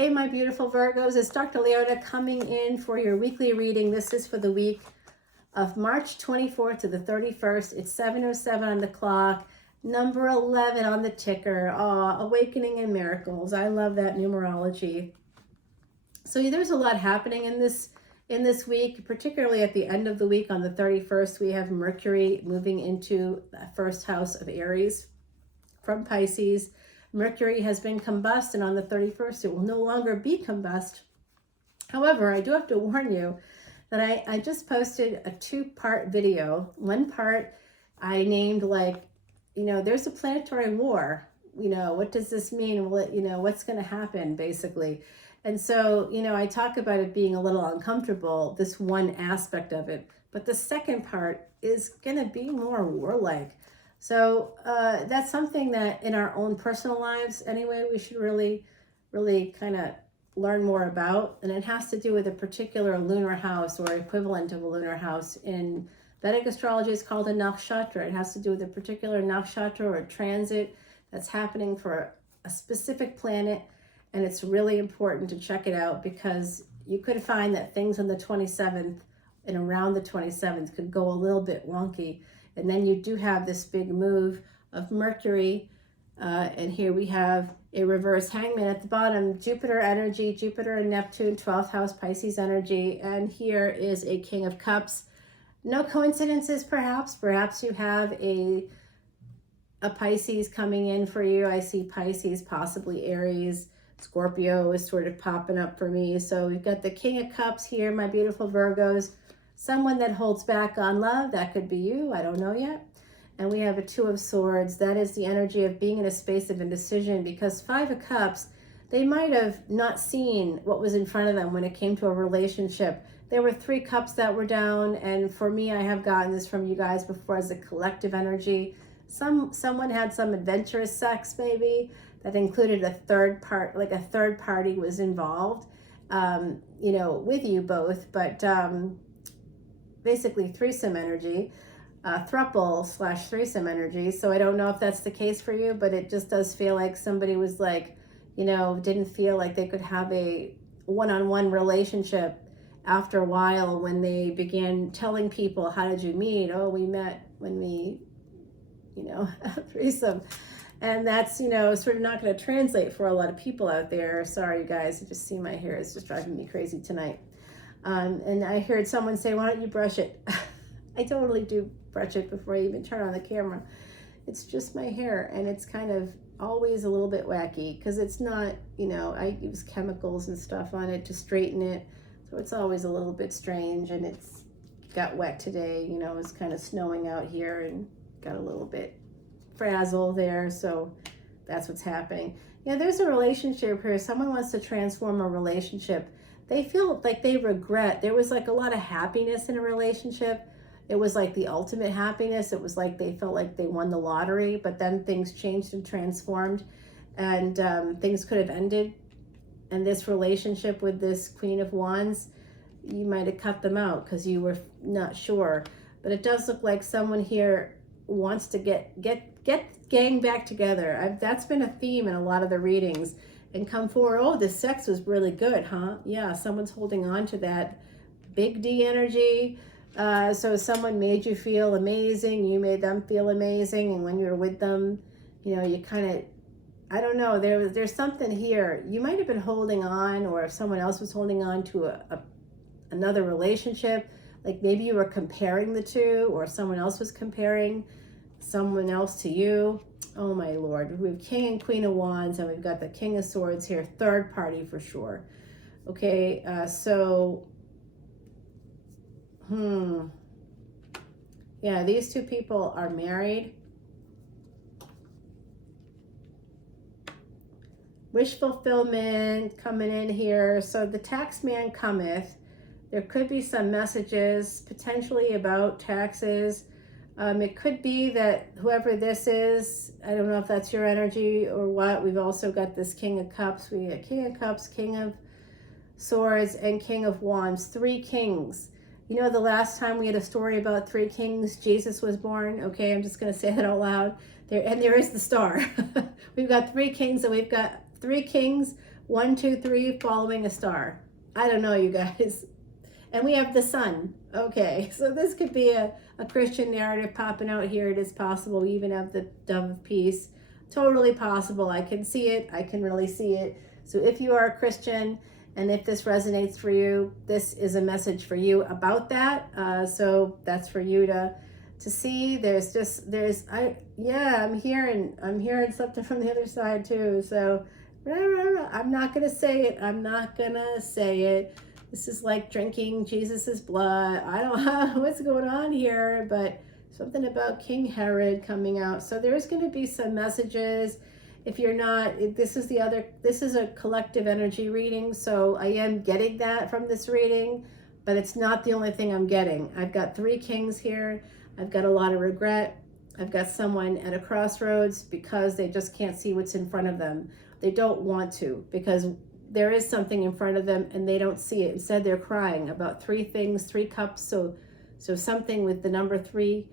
Hey, my beautiful Virgos, it's Dr. Leona coming in for your weekly reading. This is for the week of March 24th to the 31st. It's 7:07 on the clock, number 11 on the ticker. Awakening and miracles. I love that numerology. So there's a lot happening in this week, particularly at the end of the week on the 31st. We have Mercury moving into the first house of Aries from Pisces. Mercury has been combust, and on the 31st, it will no longer be combust. However, I do have to warn you that I just posted a 2-part video. One part I named there's a planetary war. What does this mean? What's going to happen, basically? And so, I talk about it being a little uncomfortable, this one aspect of it. But the second part is going to be more warlike. So that's something that in our own personal lives, anyway, we should really, really kind of learn more about. And it has to do with a particular lunar house or equivalent of a lunar house. In Vedic Astrology, it's called a nakshatra. It has to do with a particular nakshatra or a transit that's happening for a specific planet. And it's really important to check it out because you could find that things on the 27th and around the 27th could go a little bit wonky. And then you do have this big move of Mercury. And here we have a reverse hangman at the bottom. Jupiter energy, Jupiter and Neptune, 12th house Pisces energy. And here is a King of Cups. No coincidences, perhaps. Perhaps you have a Pisces coming in for you. I see Pisces, possibly Aries. Scorpio is sort of popping up for me. So we've got the King of Cups here, my beautiful Virgos. Someone that holds back on love, that could be you, I don't know yet. And we have a 2 of Swords. That is the energy of being in a space of indecision, because 5 of Cups, they might have not seen what was in front of them when it came to a relationship. There were 3 cups that were down, and for me, I have gotten this from you guys before as a collective energy. Someone had some adventurous sex, maybe, that included a third party was involved, with you both, but basically threesome energy, thruple / threesome energy. So I don't know if that's the case for you, but it just does feel like somebody was didn't feel like they could have a one-on-one relationship after a while when they began telling people, how did you meet? Oh, we met when we, threesome. And that's, sort of not going to translate for a lot of people out there. Sorry, you guys, you just see my hair is just driving me crazy tonight. And I heard someone say, why don't you brush it? I totally do brush it before I even turn on the camera. It's just my hair, and it's kind of always a little bit wacky because it's not, I use chemicals and stuff on it to straighten it. So it's always a little bit strange, and it's got wet today. It's kind of snowing out here and got a little bit frazzle there. So that's what's happening. There's a relationship here. Someone wants to transform a relationship. They feel like they regret. There was a lot of happiness in a relationship. It was like the ultimate happiness. It was like they felt like they won the lottery, but then things changed and transformed, and things could have ended. And this relationship with this Queen of Wands, you might have cut them out because you were not sure. But it does look like someone here wants to get gang back together. That's been a theme in a lot of the readings. And come forward, oh, the sex was really good, huh? Yeah, someone's holding on to that big D energy. So someone made you feel amazing, you made them feel amazing, and when you're with them, you kind of, I don't know, there's something here. You might have been holding on, or if someone else was holding on to another relationship, like maybe you were comparing the two, or someone else was comparing someone else to you. Oh my Lord, we have King and Queen of Wands, and we've got the King of Swords here, third party for sure. Okay, yeah, these 2 people are married. Wish fulfillment coming in here. So the tax man cometh. There could be some messages potentially about taxes. It could be that whoever this is, I don't know if that's your energy or what. We've also got this King of Cups. We got King of Cups, King of Swords, and King of Wands. 3 kings. The last time we had a story about 3 kings, Jesus was born. Okay, I'm just going to say that out loud. There is the star. We've got 3 kings, and we've got 3 kings 1, 2, 3, following a star. I don't know, you guys. And we have the sun. Okay, so this could be a Christian narrative popping out here. It is possible. We even have the dove of peace. Totally possible. I can see it. I can really see it. So if you are a Christian and if this resonates for you, this is a message for you about that. So that's for you to see. I'm hearing something from the other side too. So I'm not going to say it. I'm not going to say it. This is like drinking Jesus's blood. I don't know what's going on here, but something about King Herod coming out. So there's going to be some messages. If you're not, this is a collective energy reading. So I am getting that from this reading, but it's not the only thing I'm getting. I've got 3 kings here. I've got a lot of regret. I've got someone at a crossroads because they just can't see what's in front of them. They don't want to, because there is something in front of them and they don't see it. Instead, they're crying about 3 things, 3 cups. So something with the number 3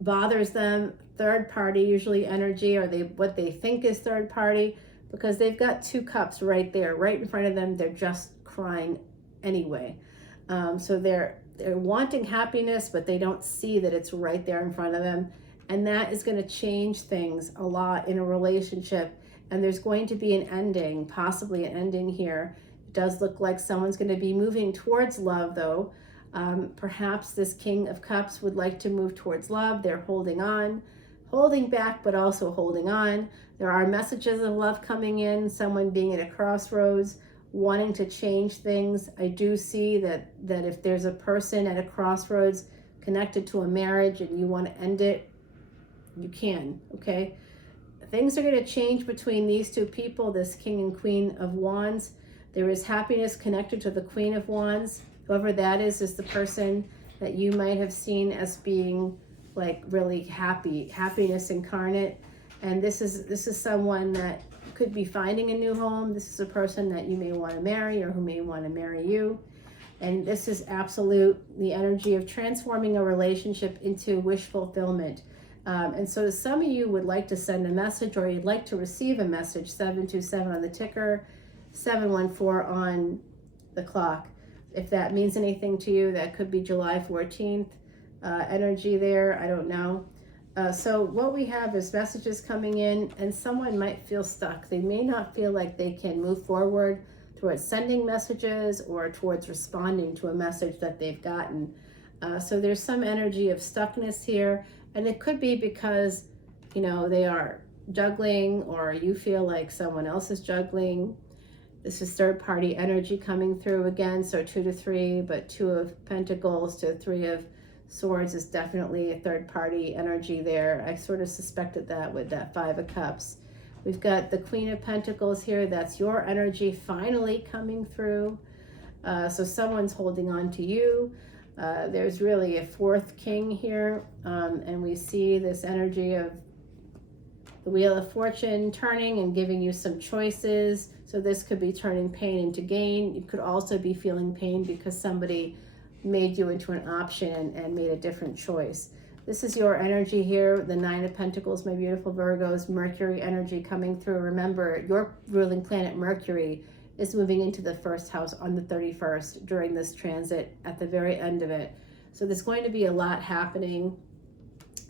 bothers them. Third party, usually energy, or what they think is third party, because they've got 2 cups right there, right in front of them. They're just crying anyway. So they're wanting happiness, but they don't see that it's right there in front of them. And that is going to change things a lot in a relationship. And there's going to be an ending, possibly an ending here. It does look like someone's going to be moving towards love, though. Perhaps this King of Cups would like to move towards love. They're holding on, holding back, but also holding on. There are messages of love coming in, someone being at a crossroads, wanting to change things. I do see that if there's a person at a crossroads connected to a marriage and you want to end it, you can, okay? Things are going to change between these 2 people, this King and Queen of Wands. There is happiness connected to the Queen of Wands. Whoever that is the person that you might have seen as being like really happy, happiness incarnate. And this is someone that could be finding a new home. This is a person that you may want to marry or who may want to marry you. And this is the energy of transforming a relationship into wish fulfillment. And so some of you would like to send a message, or you'd like to receive a message, 727 on the ticker, 714 on the clock. If that means anything to you, that could be July 14th energy there. I don't know. So what we have is messages coming in, and someone might feel stuck. They may not feel like they can move forward towards sending messages or towards responding to a message that they've gotten. So there's some energy of stuckness here. And it could be because, they are juggling, or you feel like someone else is juggling. This is third party energy coming through again. So 2 to 3, but 2 of Pentacles to 3 of Swords is definitely a third party energy there. I sort of suspected that with that 5 of Cups. We've got the Queen of Pentacles here. That's your energy finally coming through. So someone's holding on to you. There's really a 4th king here, and we see this energy of the Wheel of Fortune turning and giving you some choices. So this could be turning pain into gain. You could also be feeling pain because somebody made you into an option and made a different choice. This is your energy here, the 9 of Pentacles, my beautiful Virgos, Mercury energy coming through. Remember, your ruling planet Mercury is moving into the 1st house on the 31st during this transit at the very end of it. So there's going to be a lot happening.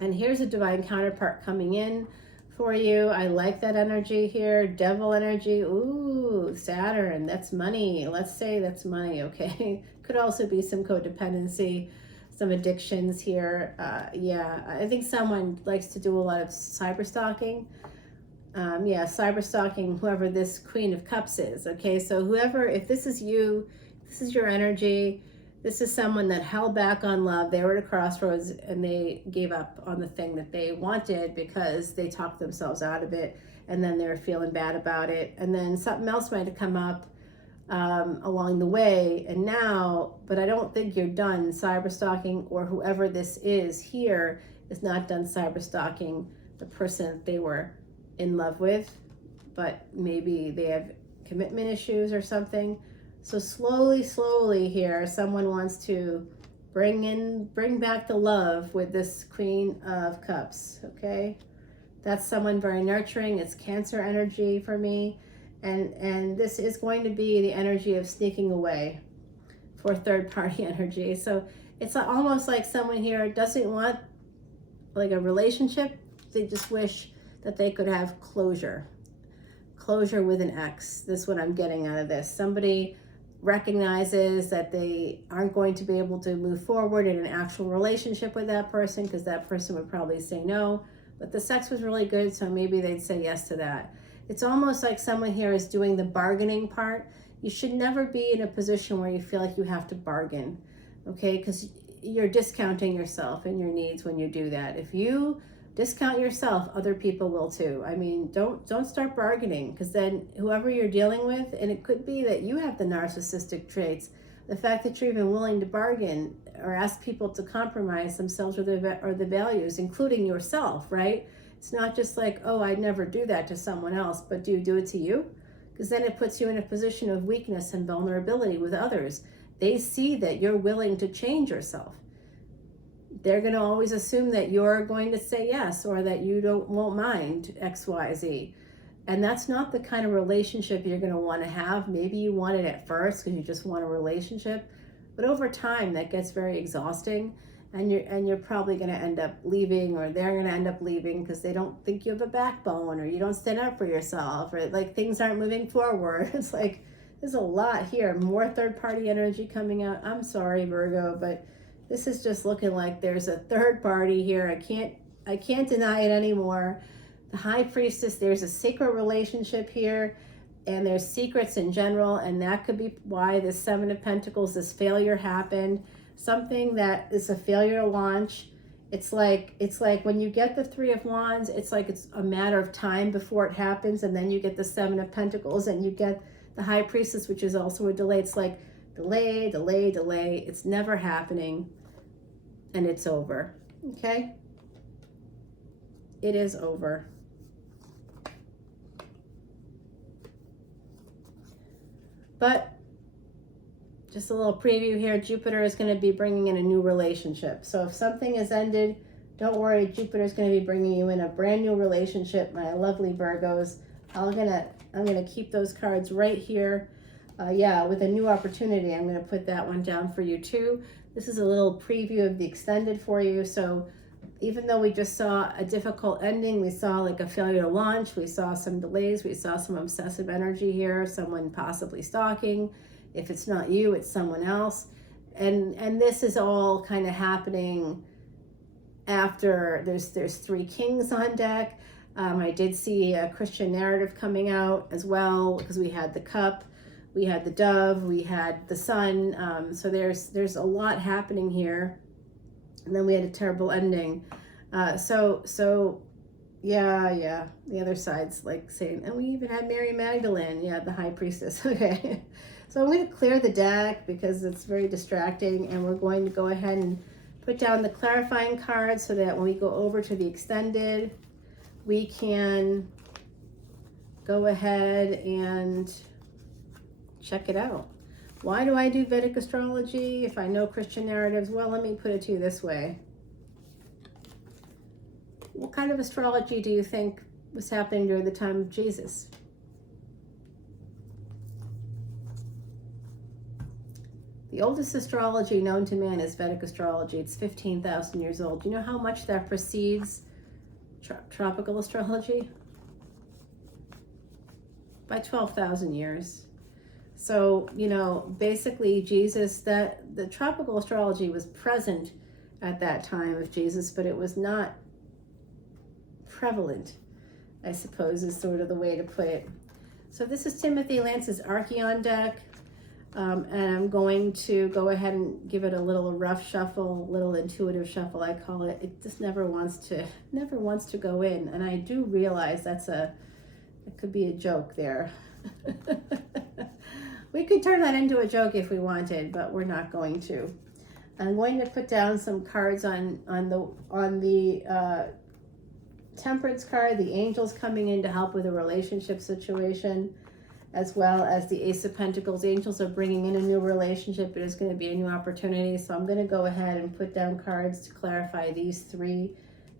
And here's a divine counterpart coming in for you. I like that energy here. Devil energy. Ooh, Saturn. That's money. Let's say that's money, okay? Could also be some codependency, some addictions here. Yeah, I think someone likes to do a lot of cyber stalking. Cyber stalking, whoever this Queen of Cups is, okay? So whoever, if this is you, this is your energy, this is someone that held back on love. They were at a crossroads and they gave up on the thing that they wanted because they talked themselves out of it, and then they were feeling bad about it. And then something else might have come up along the way, and now, but I don't think you're done cyber stalking, or whoever this is here is not done cyber stalking the person they were in love with, but maybe they have commitment issues or something. So slowly here, someone wants to bring back the love with this Queen of Cups, okay? That's someone very nurturing. It's Cancer energy for me. And this is going to be the energy of sneaking away for third party energy. So it's almost like someone here doesn't want like a relationship. They just wish that they could have closure with an X. This is what I'm getting out of this. Somebody recognizes that they aren't going to be able to move forward in an actual relationship with that person, because that person would probably say no, but the sex was really good, so maybe they'd say yes to that. It's almost like someone here is doing the bargaining part. You should never be in a position where you feel like you have to bargain, okay? Because you're discounting yourself and your needs when you do that. If you discount yourself, other people will too. I mean, don't start bargaining, because then whoever you're dealing with, and it could be that you have the narcissistic traits, the fact that you're even willing to bargain or ask people to compromise themselves or the values, including yourself, right? It's not just like, oh, I'd never do that to someone else, but do you do it to you? Because then it puts you in a position of weakness and vulnerability with others. They see that you're willing to change yourself. They're going to always assume that you're going to say yes, or that you won't mind X, Y, Z. And that's not the kind of relationship you're going to want to have. Maybe you want it at first because you just want a relationship, but over time that gets very exhausting, and you're probably going to end up leaving, or they're going to end up leaving because they don't think you have a backbone, or you don't stand up for yourself, or like things aren't moving forward. It's like there's a lot here, more third party energy coming out. I'm sorry, Virgo, but this is just looking like there's a third party here. I can't deny it anymore. The High Priestess, there's a secret relationship here, and there's secrets in general, and that could be why this Seven of Pentacles, this failure happened. Something that is a failure to launch. It's like when you get the Three of Wands, it's like it's a matter of time before it happens, and then you get the Seven of Pentacles, and you get the High Priestess, which is also a delay. It's like delay, delay, delay. It's never happening, and it's over. Okay? It is over. But just a little preview here, Jupiter is going to be bringing in a new relationship. So if something has ended, don't worry, Jupiter is going to be bringing you in a brand new relationship, my lovely Virgos. I'm gonna keep those cards right here. Yeah, with a new opportunity, I'm going to put that one down for you too. This is a little preview of the extended for you. So even though we just saw a difficult ending, we saw like a failure to launch, we saw some delays, we saw some obsessive energy here, someone possibly stalking. If it's not you, it's someone else. And this is all kind of happening after there's three kings on deck. I did see a Christian narrative coming out as well, because we had the cup, we had the dove, we had the sun. So there's a lot happening here. And then we had a terrible ending. So yeah, the other side's like saying, and we even had Mary Magdalene, yeah, the High Priestess. Okay, so I'm going to clear the deck because it's very distracting, and we're going to go ahead and put down the clarifying cards so that when we go over to the extended, we can go ahead and check it out. Why do I do Vedic astrology if I know Christian narratives? Well, let me put it to you this way. What kind of astrology do you think was happening during the time of Jesus? The oldest astrology known to man is Vedic astrology. It's 15,000 years old. Do you know how much that precedes tropical astrology? By 12,000 years. So, you know, basically Jesus, that the tropical astrology was present at that time of Jesus, but it was not prevalent, I suppose, is sort of the way to put it. So this is Timothy Lance's Archeon deck, and I'm going to go ahead and give it a little rough shuffle, little intuitive shuffle, I call it. It just never wants to go in, and I do realize it could be a joke there. We could turn that into a joke if we wanted, but we're not going to. I'm going to put down some cards on the Temperance card, the angels coming in to help with a relationship situation, as well as the Ace of Pentacles. Angels are bringing in a new relationship. It is going to be a new opportunity. So I'm going to go ahead and put down cards to clarify these three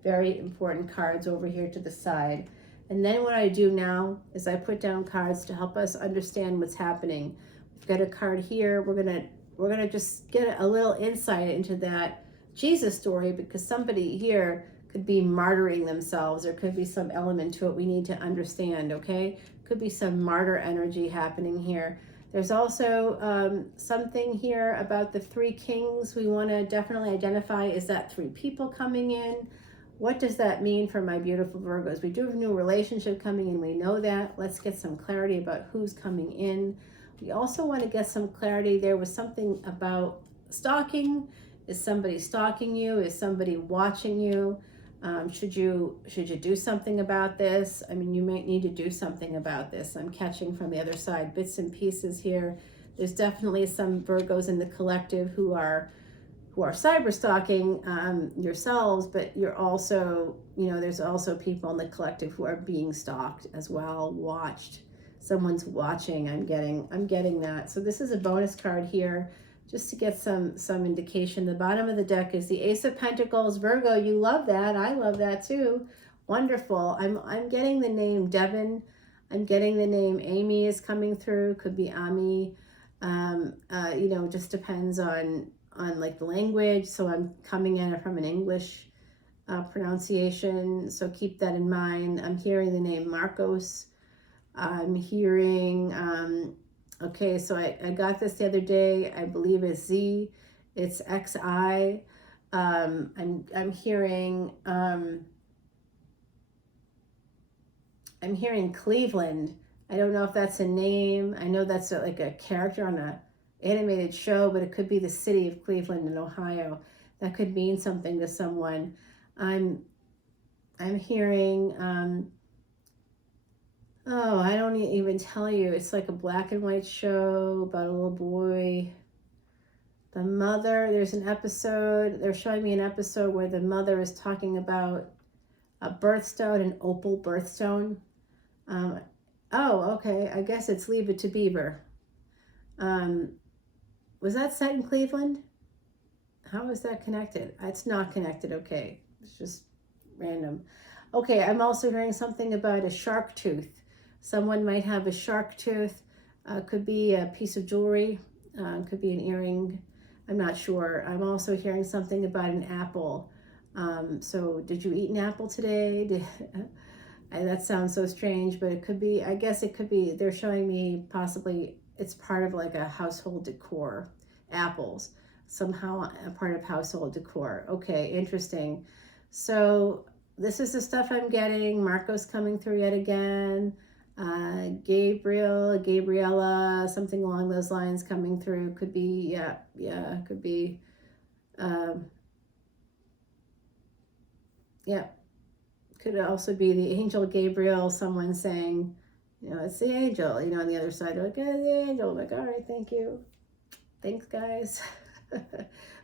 very important cards over here to the side. And then what I do now is I put down cards to help us understand what's happening. We've got a card here. We're gonna just get a little insight into that Jesus story, because somebody here could be martyring themselves. There could be some element to it we need to understand, okay? Could be some martyr energy happening here. There's also something here about the three kings we want to definitely identify. Is that three people coming in? What does that mean for my beautiful Virgos? We do have a new relationship coming in. We know that. Let's get some clarity about who's coming in. We also want to get some clarity. There was something about stalking. Is somebody stalking you? Is somebody watching you? Should you do something about this? I mean, you might need to do something about this. I'm catching from the other side bits and pieces here. There's definitely some Virgos in the collective who are cyber stalking yourselves, but you're also, there's also people in the collective who are being stalked as well, watched. Someone's watching. I'm getting that. So this is a bonus card here, just to get some indication. The bottom of the deck is the Ace of Pentacles. Virgo, you love that. I love that too. Wonderful. I'm getting the name Devin. I'm getting the name Amy is coming through. Could be Ami. Just depends on like the language. So I'm coming in from an English pronunciation. So keep that in mind. I'm hearing the name Marcos. I'm hearing okay, so I got this the other day. I believe it's Z. It's XI. I'm hearing Cleveland. I don't know if that's a name. I know that's like a character on a animated show, but it could be the city of Cleveland in Ohio. That could mean something to someone. I'm hearing oh, I don't even tell you. It's like a black and white show about a little boy. The mother, there's an episode, they're showing me an episode where the mother is talking about a birthstone, an opal birthstone. Oh, okay, I guess it's Leave It to Beaver. Was that set in Cleveland? How is that connected? It's not connected, okay. It's just random. Okay, I'm also hearing something about a shark tooth. Someone might have a shark tooth. Could be a piece of jewelry. Could be an earring. I'm not sure. I'm also hearing something about an apple. So did you eat an apple today? That sounds so strange, but it could be, I guess it could be, they're showing me possibly it's part of like a household decor. Apples, somehow a part of household decor. Okay, interesting. So this is the stuff I'm getting. Marco's coming through yet again. Gabriella, something along those lines coming through. Could be, could be, could also be the angel Gabriel, someone saying, it's the angel, on the other side, they're like, oh, the angel. I'm like, all right, thank you. Thanks, guys.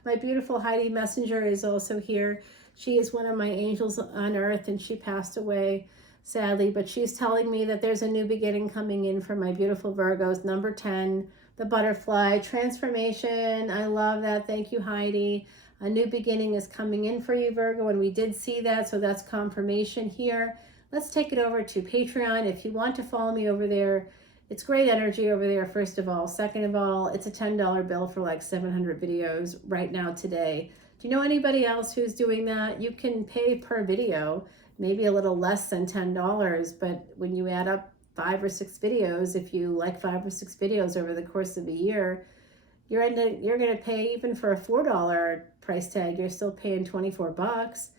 My beautiful Heidi Messenger is also here. She is one of my angels on earth, and she passed away, sadly, but she's telling me that there's a new beginning coming in for my beautiful Virgos. Number 10, the butterfly, transformation. I love that. Thank you, Heidi. A new beginning is coming in for you, Virgo, and we did see that, so that's confirmation here. Let's take it over to Patreon. If you want to follow me over there, it's great energy over there, first of all. Second of all, it's a $10 bill for like 700 videos right now today. Do you know anybody else who's doing that? You can pay per video, maybe a little less than $10, but when you add up 5 or 6 videos, if you like 5 or 6 videos over the course of a year, you're going to pay, even for a $4 price tag, you're still paying 24 bucks.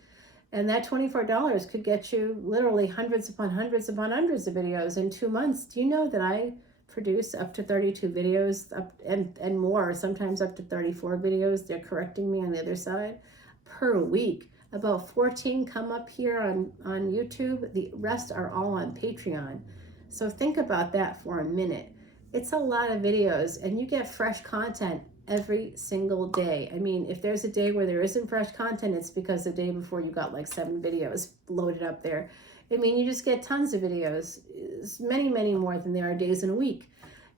And that $24 could get you literally hundreds upon hundreds upon hundreds of videos in 2 months. Do you know that I produce up to 32 videos and more, sometimes up to 34 videos? They're correcting me on the other side per week. About 14 come up here on YouTube. The rest are all on Patreon. So think about that for a minute. It's a lot of videos, and you get fresh content every single day. I mean, if there's a day where there isn't fresh content, it's because the day before you got like 7 videos loaded up there. I mean, you just get tons of videos. It's many, many more than there are days in a week.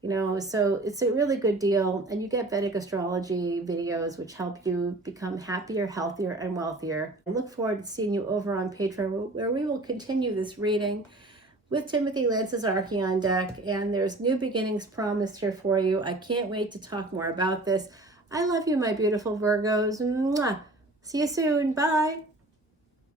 So it's a really good deal. And you get Vedic Astrology videos, which help you become happier, healthier, and wealthier. I look forward to seeing you over on Patreon, where we will continue this reading. with Timothy Lance's Archeon deck, and there's new beginnings promised here for you. I can't wait to talk more about this. I love you, my beautiful Virgos. Mwah. See you soon. Bye.